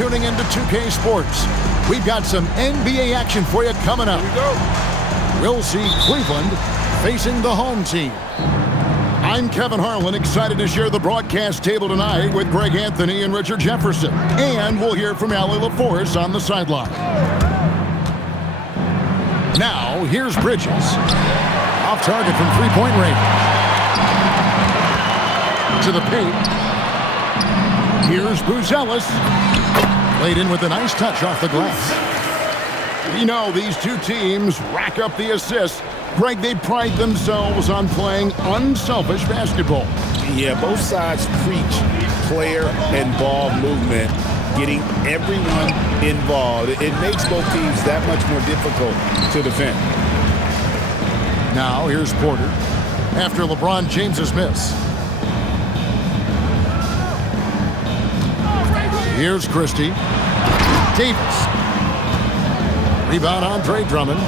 tuning into 2K Sports. We've got some NBA action for you coming up. Here we go. We'll see Cleveland facing the home team. I'm Kevin Harlan, excited to share the broadcast table tonight with Greg Anthony and Richard Jefferson. And we'll hear from Allie LaForce on the sideline. Now, here's Bridges. Off target from three-point range. To the paint. Here's Buzelis. Played in with a nice touch off the glass. You know, these two teams rack up the assists. Greg, they pride themselves on playing unselfish basketball. Yeah, both sides preach player and ball movement, getting everyone involved. It makes both teams that much more difficult to defend. Now, here's Porter after LeBron James's miss. Here's Christie. Davis. Rebound Andre Drummond.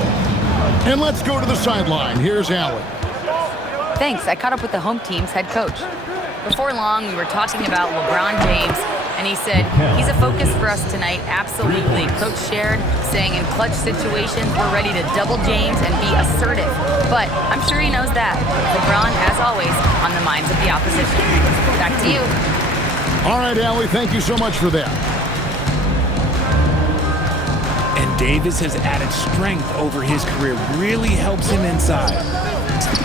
And let's go to the sideline. Here's Allen. Thanks. I caught up with the home team's head coach. Before long, we were talking about LeBron James, and he said, he's a focus for us tonight, absolutely. Coach shared, saying in clutch situations, we're ready to double James and be assertive. But I'm sure he knows that. LeBron, as always, on the minds of the opposition. Back to you. All right, Allie, thank you so much for that. And Davis has added strength over his career. Really helps him inside.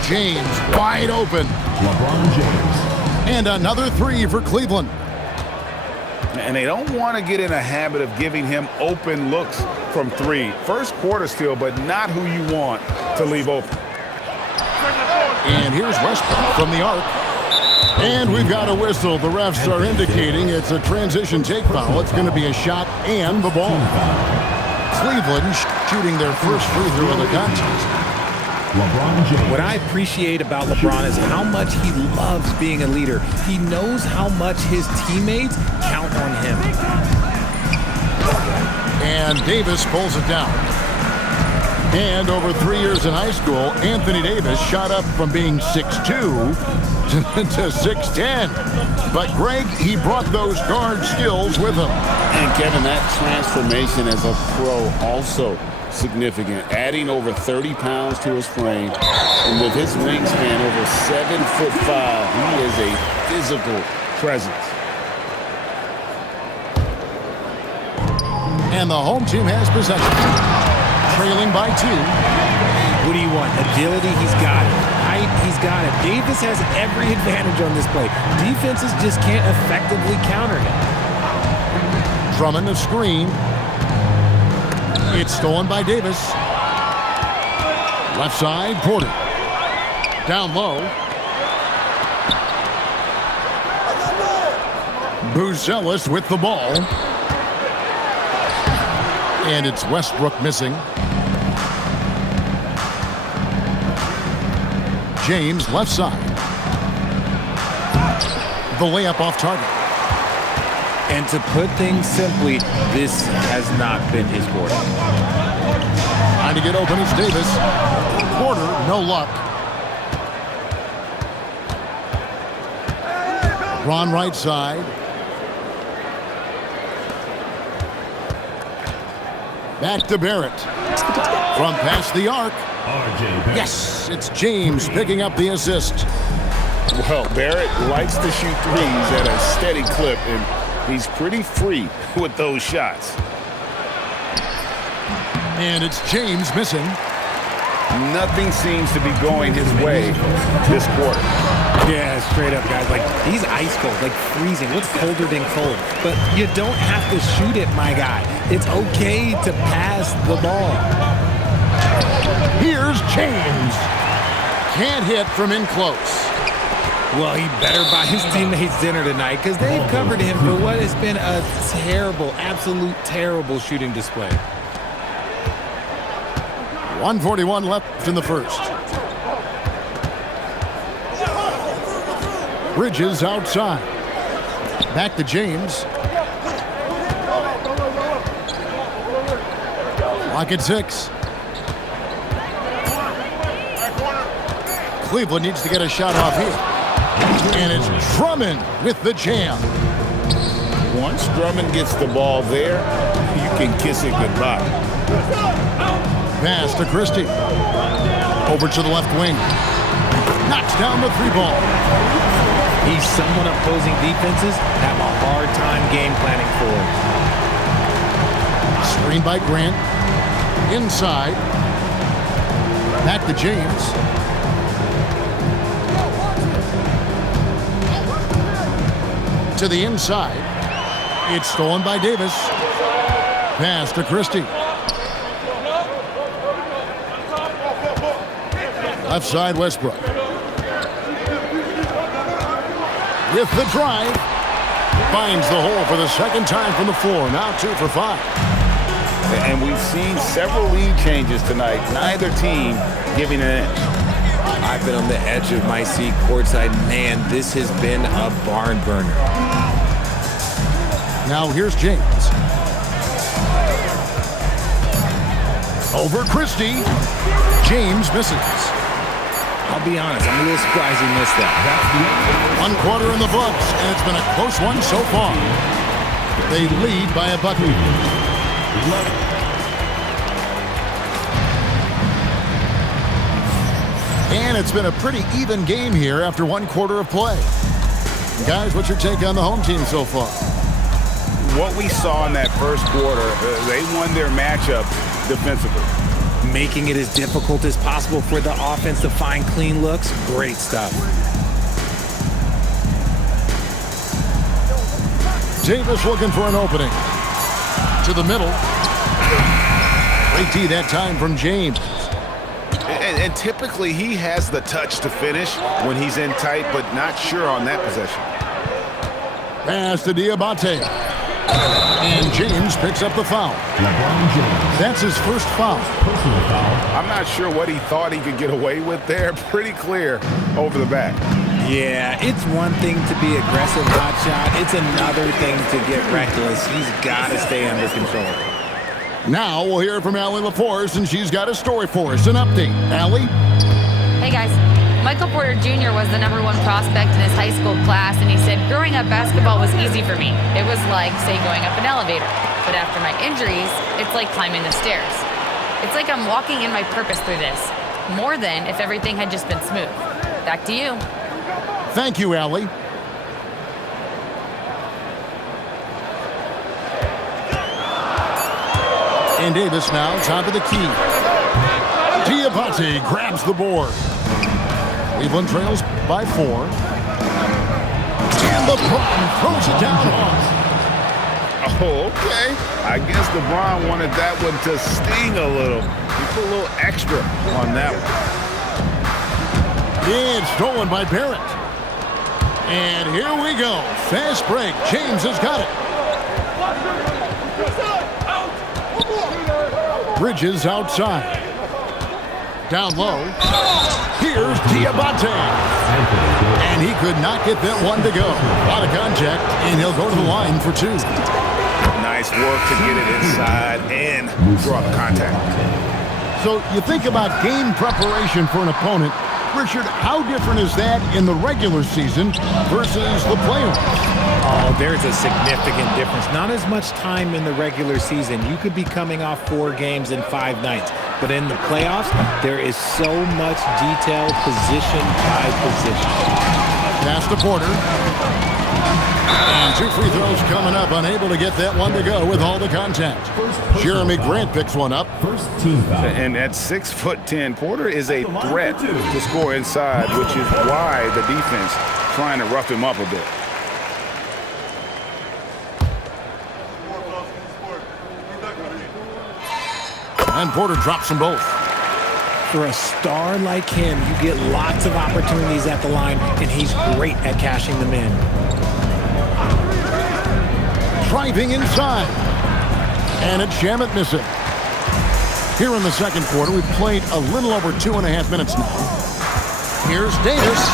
James wide open. LeBron James. And another three for Cleveland. And they don't want to get in a habit of giving him open looks from three. First quarter still, but not who you want to leave open. And here's Westbrook from the arc. And we've got a whistle. The refs are indicating it's a transition take foul. It's going to be a shot and the ball. Cleveland shooting their first free throw of the contest. LeBron James. What I appreciate about LeBron is how much he loves being a leader. He knows how much his teammates count on him. And Davis pulls it down. And over 3 years in high school, Anthony Davis shot up from being 6'2" to 6'10". But Greg, he brought those guard skills with him. And Kevin, that transformation as a pro also significant, adding over 30 pounds to his frame, and with his wingspan over 7'5", he is a physical presence. And the home team has possession, trailing by 2. What do you want? Agility, he's got it. Height, he's got it. Davis has every advantage on this play. Defenses just can't effectively counter him. Drummond a screen. It's stolen by Davis. Left side, Porter. Down low. Buzelis with the ball. And it's Westbrook missing. James left side. The layup off target. And to put things simply, this has not been his quarter. Trying to get open, it's Davis. Porter, no luck. Ron right side. Back to Barrett. From past the arc. Yes, it's James picking up the assist. Well, Barrett likes to shoot threes at a steady clip, and he's pretty free with those shots. And it's James missing. Nothing seems to be going his way this quarter. Yeah, straight up, guys. Like, he's ice cold, like freezing. What's colder than cold? But you don't have to shoot it, my guy. It's okay to pass the ball. Here's James. Can't hit from in close. Well, he better buy his teammates dinner tonight because they've covered him for what has been a terrible, absolute terrible shooting display. 1:41 left in the first. Bridges outside. Back to James. Lock at 6. Cleveland needs to get a shot off here. And it's Drummond with the jam. Once Drummond gets the ball there, you can kiss it goodbye. Pass to Christie. Over to the left wing. Knocks down the 3-ball. He's someone opposing defenses have a hard time game planning for. Screen by Grant. Inside. Back to James. To the inside. It's stolen by Davis. Pass to Christie. Left side, Westbrook. With the drive. Finds the hole for the second time from the floor. Now 2 for 5. And we've seen several lead changes tonight. Neither team giving an inch. I've been on the edge of my seat courtside. Man, this has been a barn burner. Now here's James. Over Christie. James misses. I'll be honest, I'm a little surprised he missed that. 1 quarter in the books, and it's been a close one so far. They lead by a bucket. And it's been a pretty even game here after 1 quarter of play. Guys, what's your take on the home team so far? What we saw in that first quarter, they won their matchup defensively. Making it as difficult as possible for the offense to find clean looks. Great stuff. Davis looking for an opening. To the middle. Great D that time from James. And typically he has the touch to finish when he's in tight, but not sure on that possession. Pass to Diabate. And James picks up the foul. LeBron James. That's his first foul. Personal foul. I'm not sure what he thought he could get away with there. Pretty clear over the back. Yeah, it's one thing to be aggressive hot shot. It's another thing to get reckless. He's got to stay under control. Now we'll hear from Allie LaForce, and she's got a story for us. An update. Allie? Hey guys, Michael Porter Jr. was the #1 prospect in his high school class, and he said growing up basketball was easy for me. It was like, say, going up an elevator. But after my injuries, it's like climbing the stairs. It's like I'm walking in my purpose through this, more than if everything had just been smooth. Back to you. Thank you, Allie. And Davis now top of the key. Diabate grabs the board. Cleveland trails by 4. And LeBron throws it down hard. Oh, okay. I guess LeBron wanted that one to sting a little. He put a little extra on that one. It's stolen by Barrett. And here we go. Fast break. James has got it. Bridges outside. Down low. Here's Diabate. And he could not get that one to go. A lot of contact, and he'll go to the line for 2. Nice work to get it inside and draw the contact. So you think about game preparation for an opponent. Richard, how different is that in the regular season versus the playoffs? Oh, there's a significant difference. Not as much time in the regular season. You could be coming off 4 games in 5 nights. But in the playoffs, there is so much detail position by position. Pass to Porter. And 2 free throws coming up. Unable to get that one to go with all the contact. Jeremy Grant picks one up. First team foul. And at 6'10", Porter is a threat to score inside, which is why the defense trying to rough him up a bit. And Porter drops them both. For a star like him, you get lots of opportunities at the line, and he's great at cashing them in. Driving inside. And it's Shamet missing. Here in the second quarter, we've played a little over 2.5 minutes now. Here's Davis.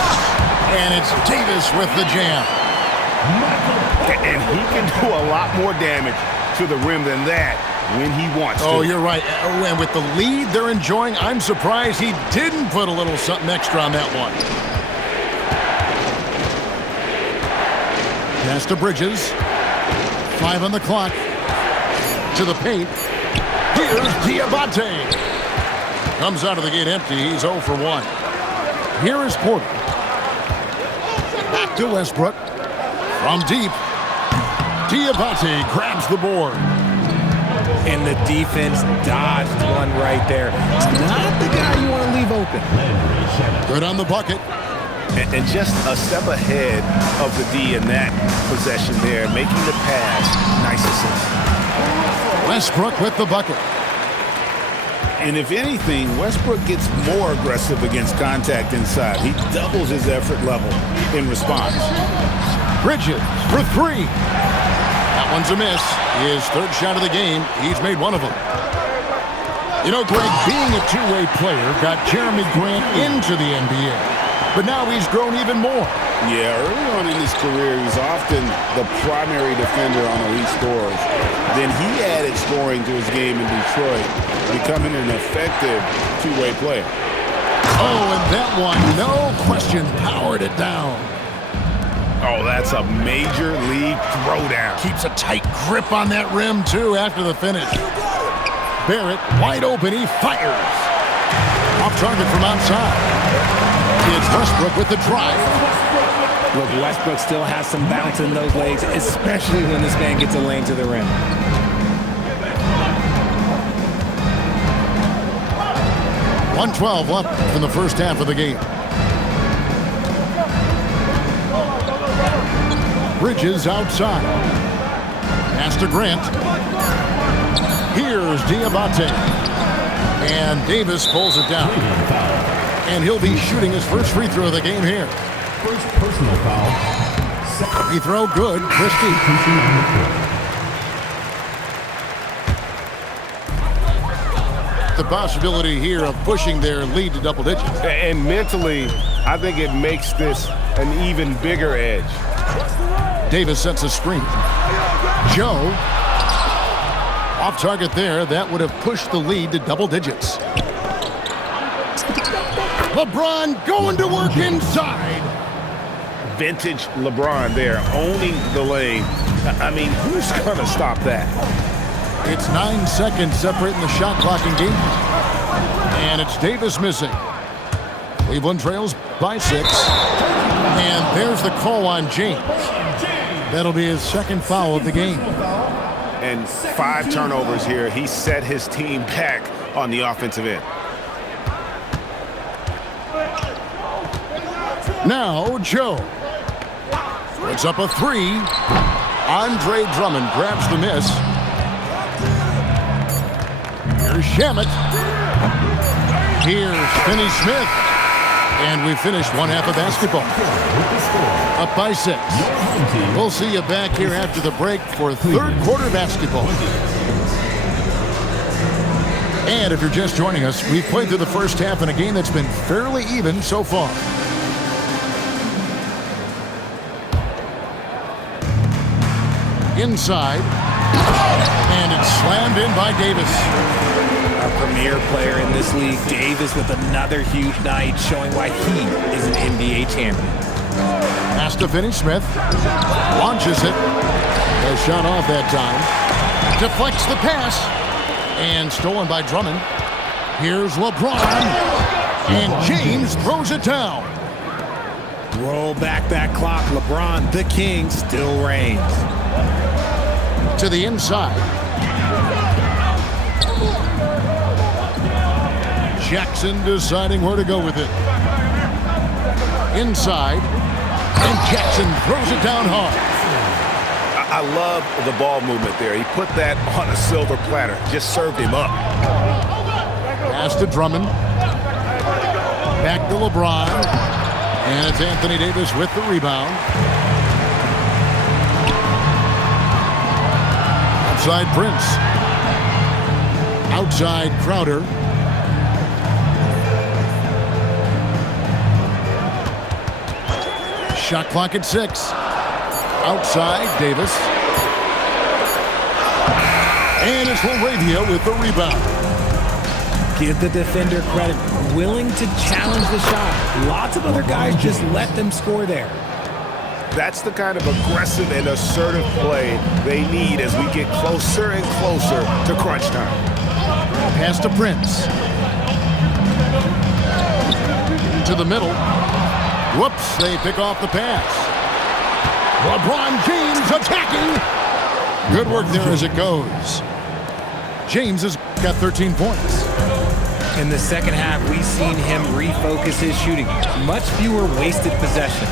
And it's Davis with the jam. And he can do a lot more damage to the rim than that when he wants to. Oh, you're right. And with the lead they're enjoying, I'm surprised he didn't put a little something extra on that one. Pass to Bridges. 5 on the clock. To the paint. Here's Diabate. Comes out of the gate empty. He's 0 for 1. Here is Porter. Back to Westbrook. From deep. Diabate grabs the board. And the defense dodged one right there. Not the guy you want to leave open. Good on the bucket. And just a step ahead of the D in that possession there, making the pass. Nice assist. Westbrook with the bucket. And if anything, Westbrook gets more aggressive against contact inside. He doubles his effort level in response. Bridges for 3. That one's a miss. His third shot of the game. He's made one of them. You know, Greg, being a two-way player got Jeremy Grant into the NBA. But now he's grown even more. Yeah, early on in his career, he was often the primary defender on elite scorers. Then he added scoring to his game in Detroit, becoming an effective two-way player. Oh, and that one, no question, powered it down. Oh, that's a major league throwdown. Keeps a tight grip on that rim, too, after the finish. Barrett, wide open, he fires. Off target from outside. It's Westbrook with the drive. Look, Westbrook still has some bounce in those legs, especially when this man gets a lane to the rim. .112 left in the first half of the game. Bridges outside. Pass to Grant. Here's Diabate. And Davis pulls it down. And he'll be shooting his first free throw of the game here. First personal foul. Free throw good. Christie. The possibility here of pushing their lead to double digits. And mentally, I think it makes this an even bigger edge. Davis sets a screen. Joe. Off target there. That would have pushed the lead to double digits. LeBron going to work inside. Vintage LeBron there, owning the lane. I mean, who's going to stop that? It's 9 seconds separating the shot clock and game. And it's Davis missing. Cleveland trails by 6. And there's the call on James. That'll be his second foul of the game. And 5 turnovers here. He set his team back on the offensive end. Now, Joe. Puts up a 3. Andre Drummond grabs the miss. Here's Shamet. Here's Finney-Smith. And we finished one half of basketball. Up by 6. We'll see you back here after the break for third quarter basketball. And if you're just joining us, we've played through the first half in a game that's been fairly even so far. Inside. And it's slammed in by Davis. Our premier player in this league, Davis, with another huge night, showing why he is an NBA champion. Pass to Finney-Smith. Launches it. A shot off that time. Deflects the pass. And stolen by Drummond. Here's LeBron. And James throws it down. Roll back that clock. LeBron, the king, still reigns. To the inside. Jackson deciding where to go with it. Inside. And Jackson throws it down hard. I love the ball movement there. He put that on a silver platter. Just served him up. Pass to Drummond. Back to LeBron. And it's Anthony Davis with the rebound. Outside Prince. Outside Crowder. Shot clock at 6. Outside Davis. And it's LaRavia with the rebound. Give the defender credit. Willing to challenge the shot. Lots of other guys just let them score there. That's the kind of aggressive and assertive play they need as we get closer and closer to crunch time. Pass to Prince. To the middle. Whoops, they pick off the pass. LeBron James attacking. Good work there as it goes. James has got 13 points. In the second half, we've seen him refocus his shooting. Much fewer wasted possessions.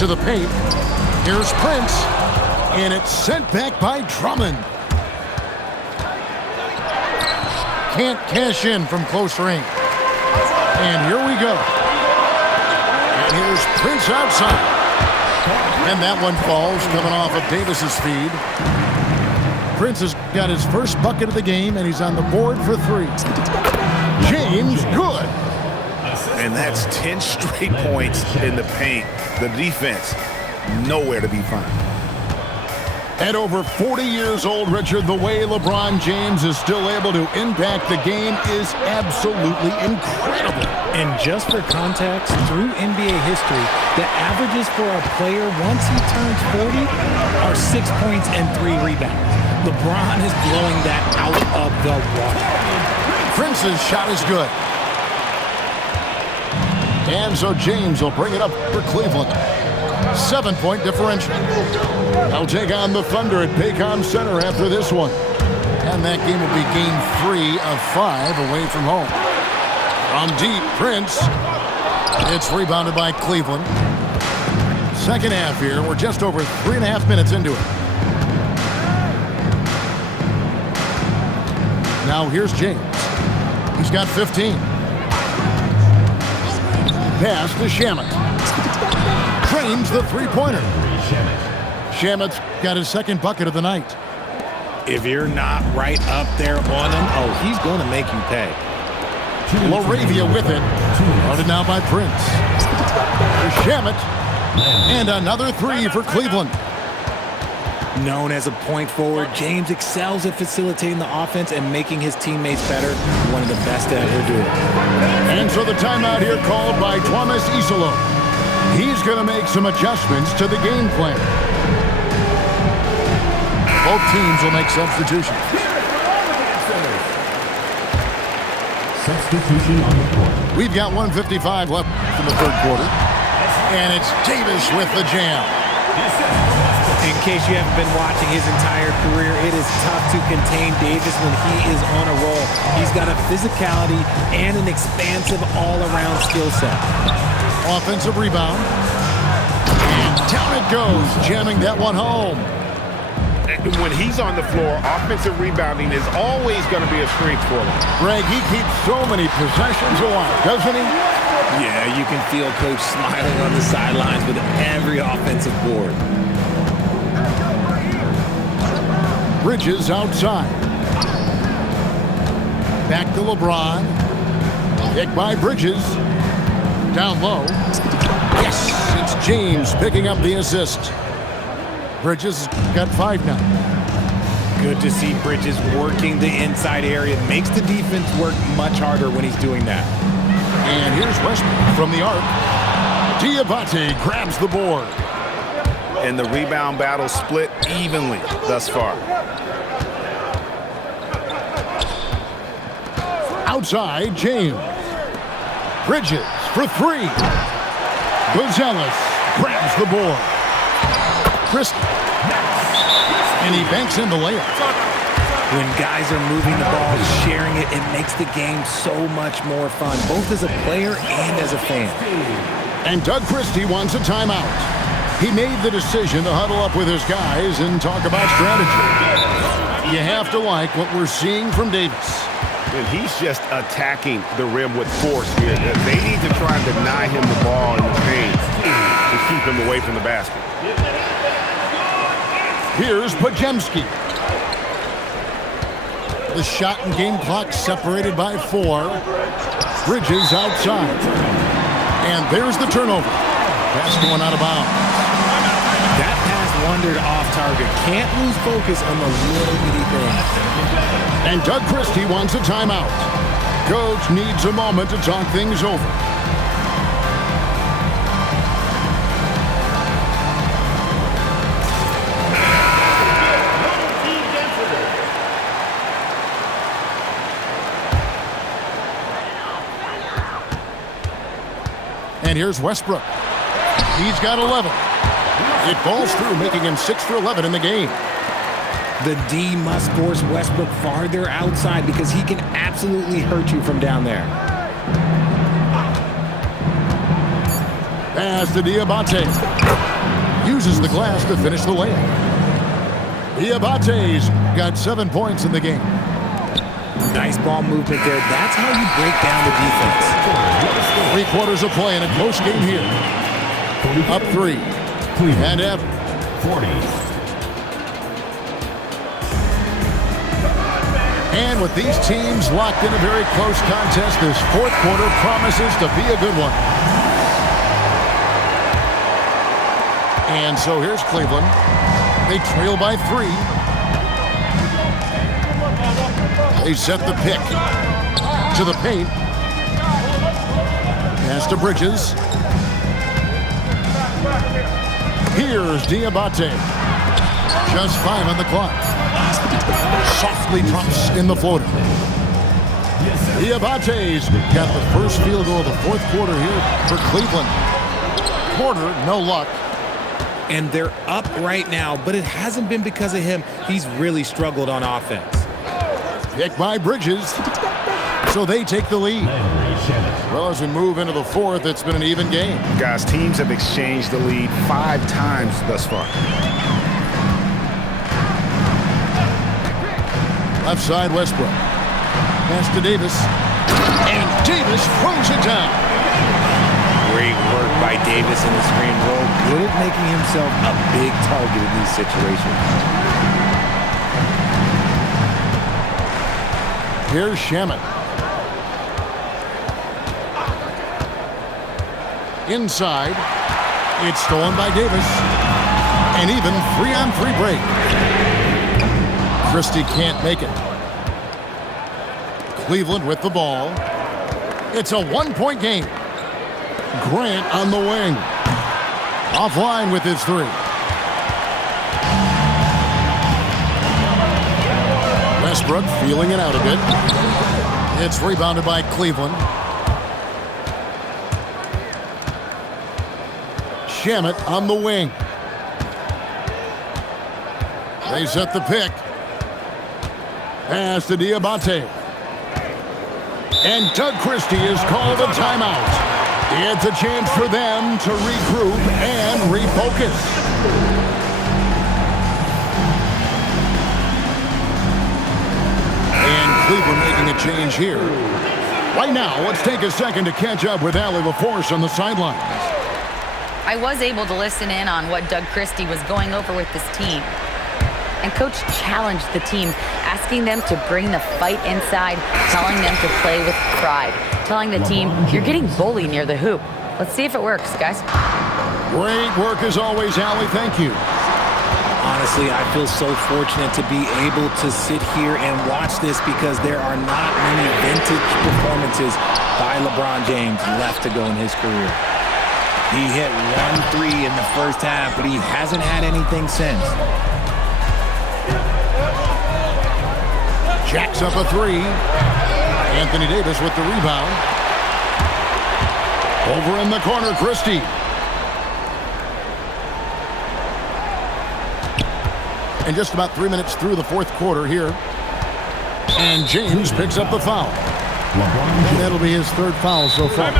To the paint. Here's Prince. And it's sent back by Drummond. Can't cash in from close range. And here we go. And here's Prince outside. And that one falls, coming off of Davis's feed. Prince has got his first bucket of the game, and he's on the board for 3. James, good. And that's 10 straight points in the paint. The defense, nowhere to be found. At over 40 years old, Richard, the way LeBron James is still able to impact the game is absolutely incredible. And just for context, through NBA history, the averages for a player once he turns 40 are 6 points and 3 rebounds. LeBron is blowing that out of the water. Prince's shot is good. And so James will bring it up for Cleveland. 7-point differential. They'll take on the Thunder at Paycom Center after this one. And that game will be game 3 of 5 away from home. From deep, Prince. It's rebounded by Cleveland. Second half here. We're just over 3.5 minutes into it. Now here's James. He's got 15. Pass to Shamet. Trains the three-pointer. Shamet's got his second bucket of the night. If you're not right up there on him, oh, he's going to make you pay. Laravia with it. Guarded now by Prince. Shamet. And another 3 for Cleveland. Known as a point forward, James excels at facilitating the offense and making his teammates better. One of the best to ever do it. And so the timeout here called by Thomas Isolo. He's going to make some adjustments to the game plan. Both teams will make substitutions. Substitution on the court. We've got 1:55 left in the third quarter. And it's Davis with the jam. In case you haven't been watching his entire career, it is tough to contain Davis when he is on a roll. He's got a physicality and an expansive all-around skill set. Offensive rebound. And down it goes, jamming that one home. When he's on the floor, offensive rebounding is always going to be a strength for him. Greg, he keeps so many possessions alive, doesn't he? Yeah, you can feel Coach smiling on the sidelines with every offensive board. Bridges outside. Back to LeBron. Pick by Bridges. Down low. Yes, it's James picking up the assist. Bridges got 5 now. Good to see Bridges working the inside area. Makes the defense work much harder when he's doing that. And here's Westbrook from the arc. Diabate grabs the board. And the rebound battle split evenly thus far. Outside, James. Bridges for 3. Gonzalez grabs the board. Christie. And he banks in the layup. When guys are moving the ball, sharing it, it makes the game so much more fun, both as a player and as a fan. And Doug Christie wants a timeout. He made the decision to huddle up with his guys and talk about strategy. You have to like what we're seeing from Davis. And he's just attacking the rim with force here. They need to try and deny him the ball in the paint to keep him away from the basket. Here's Podziemski. The shot and game clock separated by 4. Bridges outside. And there's the turnover. Pass going out of bounds. That pass wandered off target. Can't lose focus on the little bitty things. And Doug Christie wants a timeout. Coach needs a moment to talk things over. And here's Westbrook. He's got 11. It falls through, making him 6 for 11 in the game. The D must force Westbrook farther outside because he can absolutely hurt you from down there. Pass to Diabate. Uses the glass to finish the layup. Diabate's got 7 points in the game. Nice ball movement there. That's how you break down the defense. 3 quarters of play in a close game here. Up 3. And F. 40. And with these teams locked in a very close contest, this fourth quarter promises to be a good one. And so here's Cleveland. They trail by 3. They set the pick to the paint. Pass to Bridges. Here's Diabate. Just 5 on the clock. Softly drops in the floater. Diabate's got the first field goal of the fourth quarter here for Cleveland. Porter, no luck. And they're up right now, but it hasn't been because of him. He's really struggled on offense. Pick by Bridges. So they take the lead. Well, as we move into the fourth, it's been an even game. Guys, teams have exchanged the lead 5 times thus far. Left side, Westbrook. Pass to Davis. And Davis throws it down. Great work by Davis in the screen roll. Good at making himself a big target in these situations. Here's Shamet. Inside. It's stolen by Davis. And even 3-on-3 break. Christie can't make it. Cleveland with the ball. It's a 1-point game. Grant on the wing. Offline with his 3. Westbrook feeling it out a bit. It's rebounded by Cleveland. Shamet on the wing. They set the pick. Pass to Diabate. And Doug Christie is called a timeout. It's a chance for them to regroup and refocus. And Cleveland making a change here. Right now, let's take a second to catch up with Allie LaForce on the sidelines. I was able to listen in on what Doug Christie was going over with this team. And Coach challenged the team, asking them to bring the fight inside, telling them to play with pride, telling the team, you're getting bullied near the hoop. Let's see if it works, guys. Great work as always, Allie. Thank you. Honestly, I feel so fortunate to be able to sit here and watch this because there are not many vintage performances by LeBron James left to go in his career. He hit 1 3 in the first half, but he hasn't had anything since. Jacks up a 3. Anthony Davis with the rebound. Over in the corner, Christie. And just about 3 minutes through the fourth quarter here. And James picks up the foul. And that'll be his 3rd foul so far.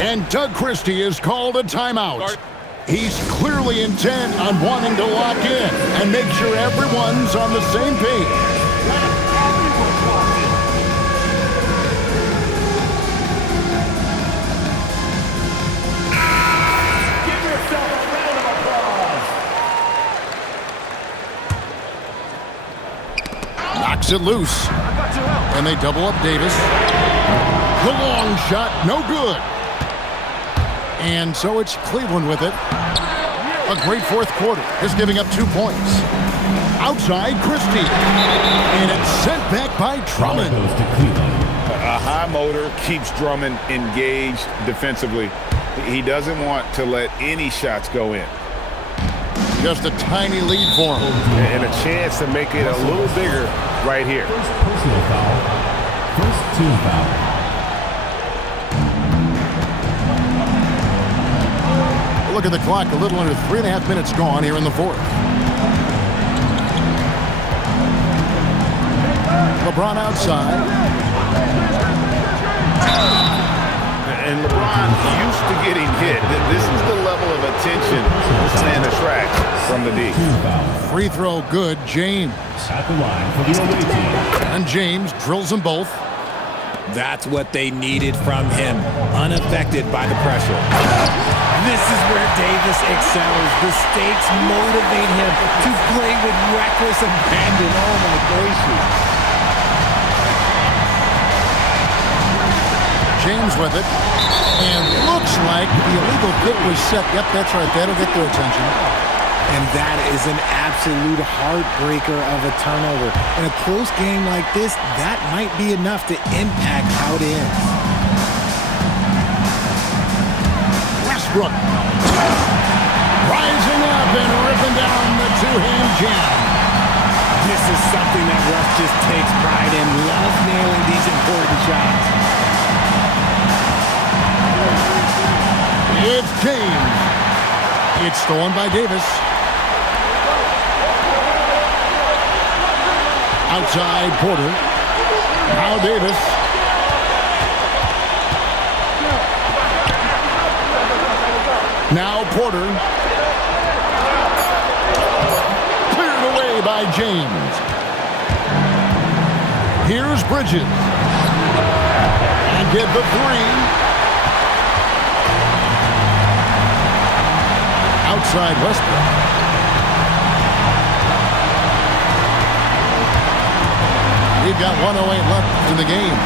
And Doug Christie is called a timeout. He's clearly intent on wanting to lock in and make sure everyone's on the same page. Knocks it loose. And they double up Davis. The long shot, no good. And so it's Cleveland with it. A great fourth quarter. Is giving up 2 points. Outside, Christie. And it's sent back by Drummond. A high motor keeps Drummond engaged defensively. He doesn't want to let any shots go in. Just a tiny lead for him. And a chance to make it a little bigger right here. First personal foul. First team foul. look at the clock. A little under 3.5 minutes gone here in the fourth. LeBron outside. And LeBron used to getting hit. This is the level of attention the stand attracts from the D. Free throw good. James. At the line for the away team. And James drills them both. That's what they needed from him, unaffected by the pressure. This is where Davis excels. The stakes motivate him to play with reckless abandon. Oh, my gracious. James with it. And looks like the illegal kick was set. Yep, that's right. That'll get their attention. And that is an absolute heartbreaker of a turnover. In a close game like this, that might be enough to impact how it ends. Westbrook. Rising up and ripping down the two-hand jam. This is something that Russ just takes pride in. Loves nailing these important shots. It's James. It's stolen by Davis. Outside Porter. Now Davis. Now Porter. Cleared away by James. Here's Bridges. And get the three. Outside Westbrook. We've got 1:08 left in the game.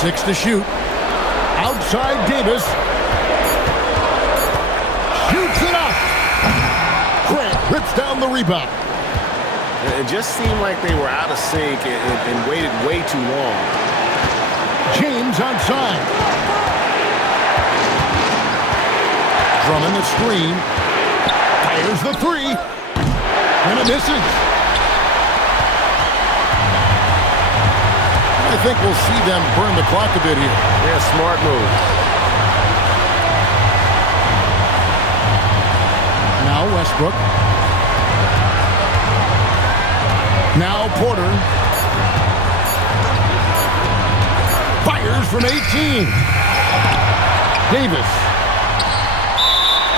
6 to shoot. Outside Davis. Shoots it up. Grant rips down the rebound. It just seemed like they were out of sync and waited way too long. James outside. Drummond the screen. Fires the three. And it misses. I think we'll see them burn the clock a bit here. Yeah, smart move. Now Westbrook. Now Porter. Fires from 18. Davis.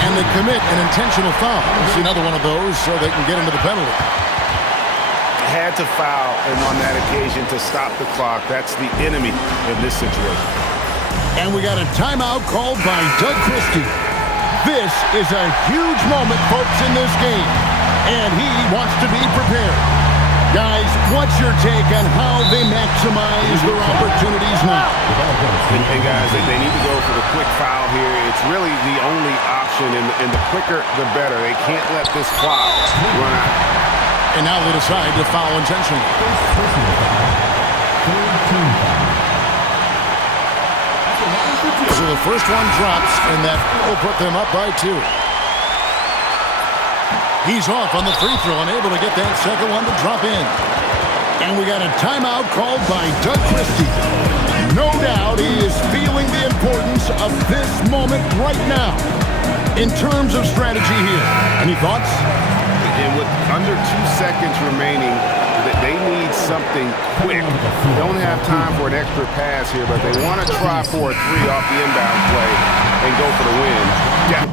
And they commit an intentional foul. We'll see another one of those so they can get into the penalty. Had to foul and on that occasion to stop the clock. That's the enemy in this situation. And we got a timeout called by Doug Christie. This is a huge moment, folks, in this game. And he wants to be prepared. Guys, what's your take on how they maximize their opportunities now? And guys, they need to go for the quick foul here. It's really the only option, and the quicker, the better. They can't let this clock run out. And now they decide to foul intentionally. So the first one drops, and that will put them up by 2. He's off on the free throw, unable to get that second one to drop in. And we got a timeout called by Doug Christie. No doubt he is feeling the importance of this moment right now in terms of strategy here. Any thoughts? And with under 2 seconds remaining, they need something quick. They don't have time for an extra pass here, but they want to try for a three off the inbound play and go for the win. Yeah.